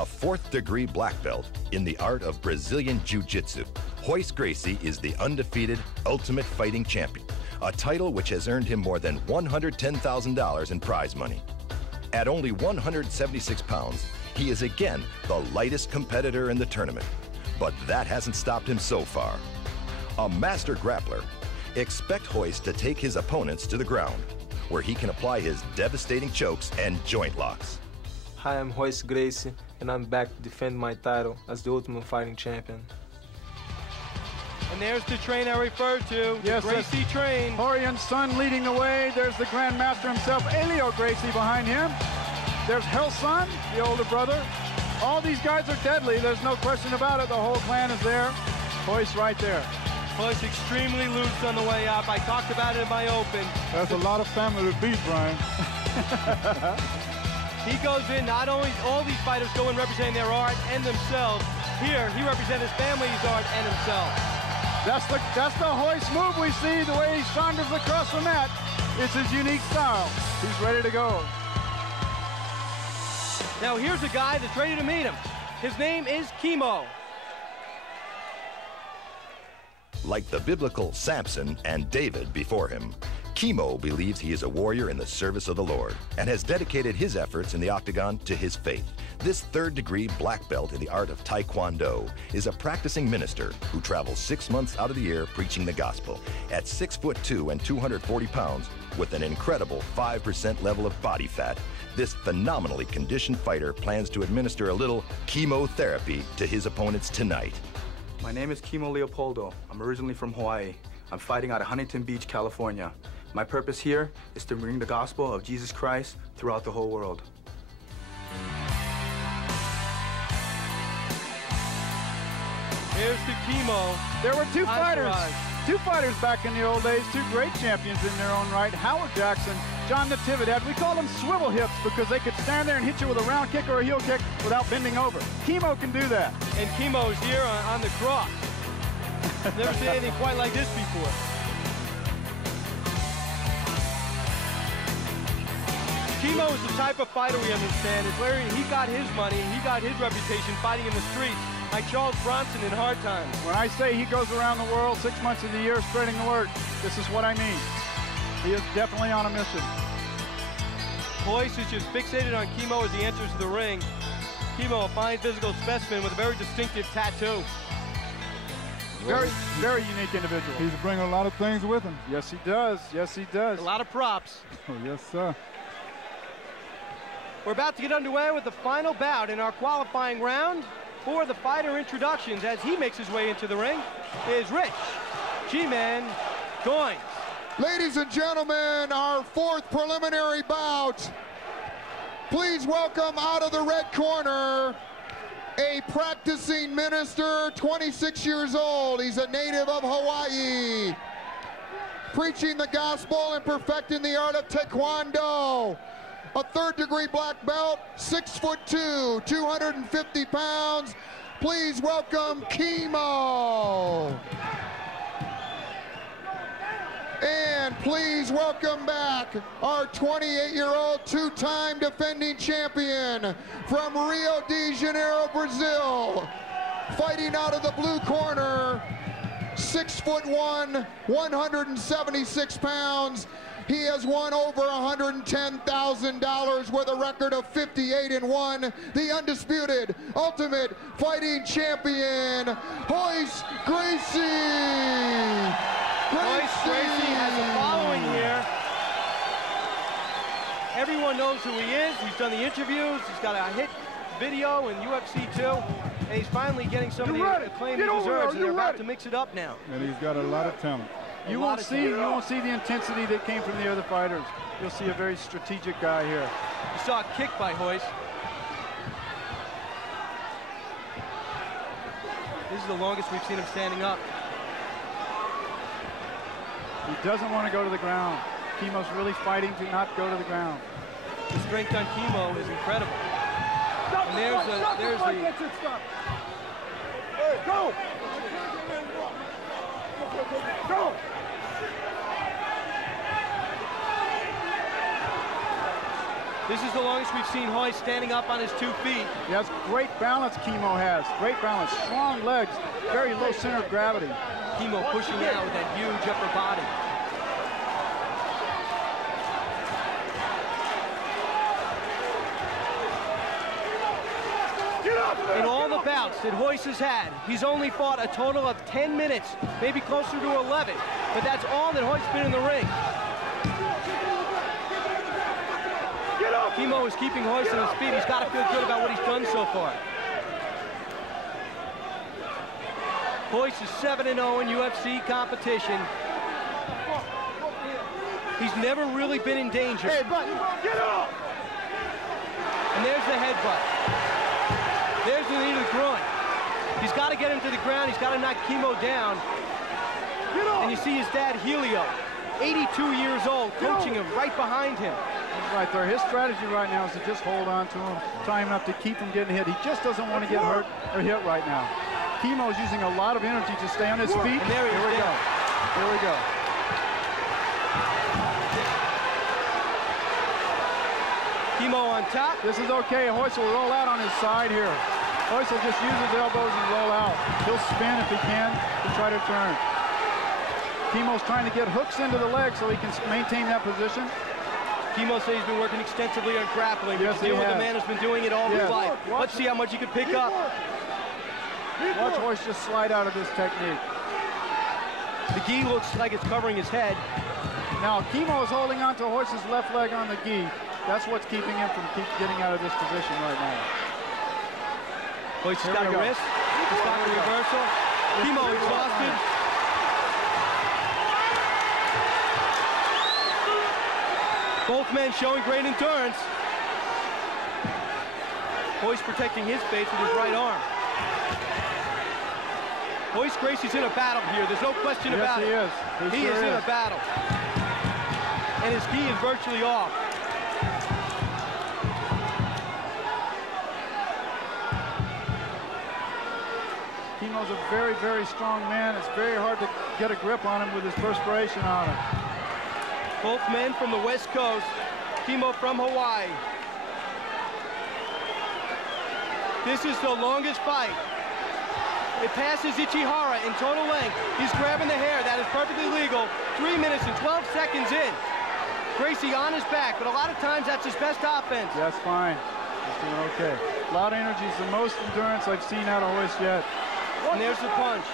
A fourth-degree black belt in the art of Brazilian Jiu-Jitsu, Royce Gracie is the undefeated Ultimate Fighting Champion, a title which has earned him more than $110,000 in prize money. At only 176 pounds, he is again the lightest competitor in the tournament. But that hasn't stopped him so far. A master grappler, expect Royce to take his opponents to the ground, where he can apply his devastating chokes and joint locks. Hi, I'm Royce Gracie, and I'm back to defend my title as the Ultimate Fighting Champion. And there's the train I referred to, yes, the Gracie train. Horion's son leading the way. There's the Grandmaster himself, Elio Gracie, behind him. There's Helson, the older brother. All these guys are deadly. There's no question about it. The whole clan is there. Royce right there. Royce extremely loose on the way up. I talked about it in my open. That's a lot of family to beat, Brian. He goes in, not only all these fighters go in representing their art and themselves. Here, he represents his family's art and himself. That's the Royce move we see, the way he saunters across the mat. It's his unique style. He's ready to go. Now here's a guy that's ready to meet him. His name is Chemo. Like the biblical Samson and David before him, Chemo believes he is a warrior in the service of the Lord and has dedicated his efforts in the octagon to his faith. This third-degree black belt in the art of Taekwondo is a practicing minister who travels 6 months out of the year preaching the gospel. At 6'2" and 240 pounds, with an incredible 5% level of body fat, this phenomenally conditioned fighter plans to administer a little chemotherapy to his opponents tonight. My name is Chemo Leopoldo. I'm originally from Hawaii. I'm fighting out of Huntington Beach, California. My purpose here is to bring the gospel of Jesus Christ throughout the whole world. Here's the Chemo. There were two fighters back in the old days, two great champions in their own right, Howard Jackson, John Natividad. We call them swivel hips because they could stand there and hit you with a round kick or a heel kick without bending over. Chemo can do that. And Chemo's here on the cross. Never seen anything quite like this before. Chemo is the type of fighter we understand. It's where he got his money, he got his reputation fighting in the streets, like Charles Bronson in hard times. When I say he goes around the world 6 months of the year spreading the word, this is what I mean. He is definitely on a mission. Royce is just fixated on Chemo as he enters the ring. Chemo, a fine physical specimen with a very distinctive tattoo. Very, very unique individual. He's bringing a lot of things with him. Yes, he does. Yes, he does. A lot of props. Oh, yes, sir. We're about to get underway with the final bout in our qualifying round. For the fighter introductions, as he makes his way into the ring, is Rich G-Man Goins. Ladies and gentlemen, our fourth preliminary bout. Please welcome out of the red corner, a practicing minister, 26 years old. He's a native of Hawaii, preaching the gospel and perfecting the art of Taekwondo. A third-degree black belt, 6'2", 250 pounds. Please welcome Chemo. And please welcome back our 28-year-old two-time defending champion from Rio de Janeiro, Brazil. Fighting out of the blue corner, 6'1", 176 pounds. He has won over $110,000 with a record of 58-1. The undisputed Ultimate Fighting Champion, Royce Gracie. Royce Gracie has a following here. Everyone knows who he is. He's done the interviews. He's got a hit video in UFC 2. And he's finally getting some of the acclaim he deserves. And they're about to mix it up now. And he's got a lot of talent. You won't see the intensity that came from the other fighters. You'll see a very strategic guy here. You saw a kick by Royce. This is the longest we've seen him standing up. He doesn't want to go to the ground. Chemo's really fighting to not go to the ground. The strength on Chemo is incredible. And there's the... Hey, go! Go! This is the longest we've seen Royce standing up on his 2 feet. Yes, great balance Chemo has. Great balance, strong legs, very low center of gravity. Chemo pushing out with that huge upper body. In all the bouts that Royce has had, he's only fought a total of 10 minutes, maybe closer to 11, but that's all that Royce's been in the ring. Chemo is keeping Royce on his feet. He's got to feel good about what he's done so far. Royce is 7-0 in UFC competition. He's never really been in danger. Hey, Button, get up! And there's the headbutt. There's the knee to the groin. He's got to get him to the ground. He's got to knock Chemo down. And you see his dad, Helio, 82 years old, coaching him right behind him. That's right there. His strategy right now is to just hold on to him, try enough to keep him getting hit. He just doesn't want to get hurt or hit right now. Chemo's using a lot of energy to stay on his feet. And there he is. Here we go. Here we go. Chemo on top. This is okay. Royce will roll out on his side here. Royce will just use his elbows and roll out. He'll spin if he can to try to turn. Chemo's trying to get hooks into the leg so he can maintain that position. Chemo says he's been working extensively on grappling. Yes, deal with has. the man who's been doing it all his life. Let's see how much he can pick up. Watch Royce just slide out of this technique. The gi looks like it's covering his head. Now, Chemo is holding on to Royce's left leg on the gi. That's what's keeping him from getting out of this position right now. Royce has got a wrist. He's got the reversal. Chemo exhausted. Both men showing great endurance. Royce protecting his face with his right arm. Royce Gracie's in a battle here. There's no question about it. Yes, he is. He is in a battle. And his gi is virtually off. Chemo's a very, very strong man. It's very hard to get a grip on him with his perspiration on him. Both men from the West Coast. Chemo from Hawaii. This is the longest fight. It passes Ichihara in total length. He's grabbing the hair. That is perfectly legal. 3 minutes and 12 seconds in. Gracie on his back, but a lot of times that's his best offense. That's fine. He's doing okay. A lot of energy. It's the most endurance I've seen out of Royce yet. And there's the punch.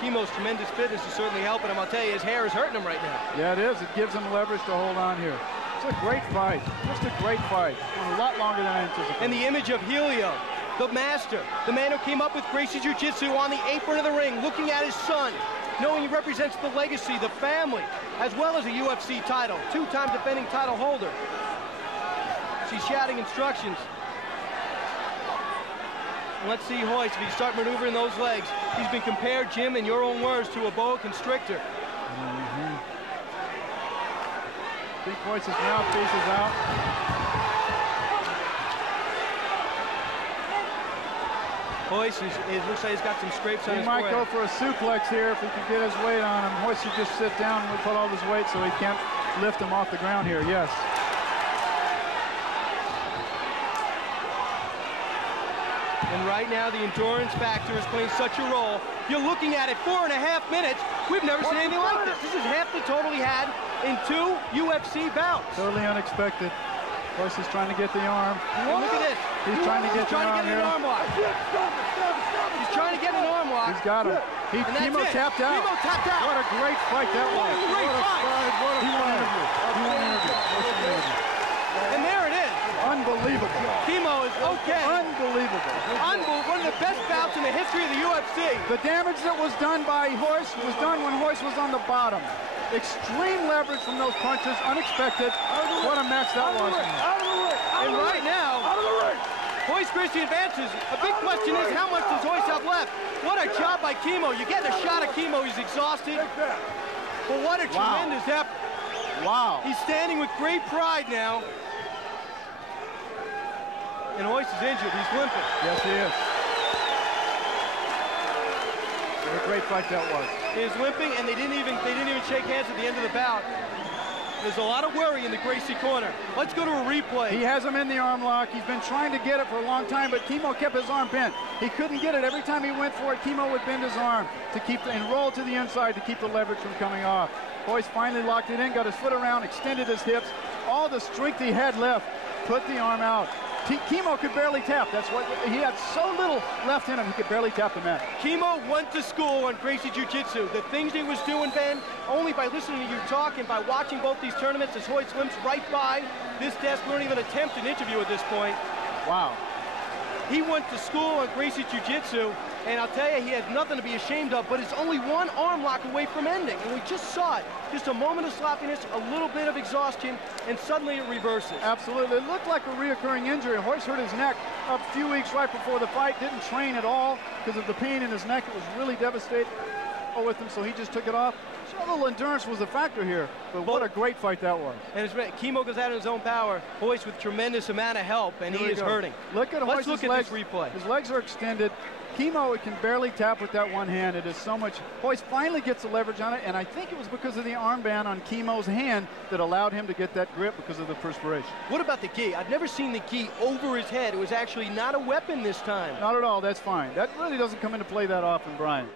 Chemo's tremendous fitness is certainly helping him. I'll tell you, his hair is hurting him right now. Yeah, it is. It gives him leverage to hold on here. It's a great fight. Just a great fight. A lot longer than I anticipated. And the image of Helio, the master, the man who came up with Gracie Jiu-Jitsu on the apron of the ring, looking at his son, knowing he represents the legacy, the family, as well as a UFC title, 2-time defending title holder. She's shouting instructions. Let's see Royce, if he can start maneuvering those legs. He's been compared, Jim, in your own words, to a boa constrictor. I think Royce's mouthpiece is out. Royce, it looks like he's got some scrapes on his He might forehead. go for a suplex here if he can get his weight on him. Royce should just sit down and put all his weight so he can't lift him off the ground here, yes. And right now, the endurance factor is playing such a role. You're looking at it, 4.5 minutes. We've never seen anything like this. This is half the total he had in 2 UFC bouts. Totally unexpected. Royce is trying to get the arm. And look at this. He's trying to get the arm an here. arm lock. He's trying to get an arm lock. He's got him. Chemo tapped out. Chemo tapped out. What a great fight that was. What a great fight. What a fight. And there it is. Unbelievable. Chemo is okay. Unbelievable. One of the best bouts in the history of the UFC. The damage that was done by Royce was done when Royce was on the bottom. Extreme leverage from those punches, unexpected. What a match that was. And right now, Royce Gracie advances. A big question is, how much does Royce have left? What a job by Chemo. You're getting a shot at Chemo. He's exhausted. But what a tremendous effort. Wow. He's standing with great pride now. And Royce is injured. He's limping. Yes, he is. What a great fight that was. He is limping, and they didn't even shake hands at the end of the bout. There's a lot of worry in the Gracie corner. Let's go to a replay. He has him in the arm lock. He's been trying to get it for a long time, but Kimo kept his arm bent. He couldn't get it. Every time he went for it, Kimo would bend his arm to keep and roll to the inside to keep the leverage from coming off. Royce finally locked it in, got his foot around, extended his hips. All the strength he had left, put the arm out. Kimo could barely tap. That's what he had, so little left in him, he could barely tap the mat. Kimo went to school on Gracie Jiu-Jitsu. The things he was doing, Ben, only by listening to you talk and by watching both these tournaments as Royce limps right by this desk, we don't even attempt an interview at this point. Wow. He went to school on Gracie Jiu-Jitsu, and I'll tell you, he has nothing to be ashamed of, but it's only one arm lock away from ending. And we just saw it. Just a moment of sloppiness, a little bit of exhaustion, and suddenly it reverses. Absolutely. It looked like a reoccurring injury. Royce hurt his neck a few weeks right before the fight, didn't train at all because of the pain in his neck. It was really devastating with him, so he just took it off. So a little endurance was a factor here, but what a great fight that was. And Kimo goes out in his own power, Royce with tremendous amount of help, and he is hurting. Look at Let's Royce's look at legs. this replay. His legs are extended. Kimo can barely tap with that one hand. It is so much. Royce finally gets the leverage on it, and I think it was because of the armband on Kimo's hand that allowed him to get that grip because of the perspiration. What about the gi? I've never seen the gi over his head. It was actually not a weapon this time. Not at all. That's fine. That really doesn't come into play that often, Brian.